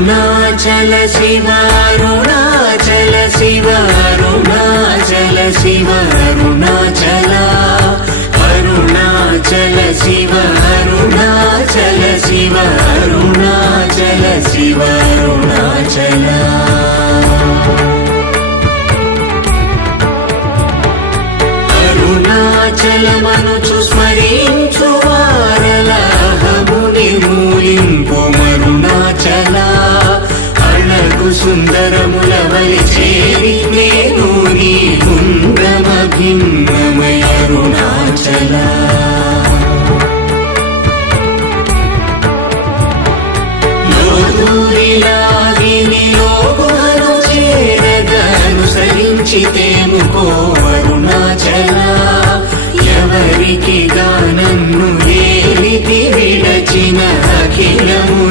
అరుణాచల శివ అరుణాచల శివ అరుణాచల శివ అరుణాచల అరుణాచల శివ అరుణాచల శివ అరుణాచల శివ అరుణాచల అరుణాచలమనుచు స్మరించు వారలహము నిర్మూలింపు మరుణాచల అళగు సుందరముల వలి చేరి నేను నీ గుండ్రమభిం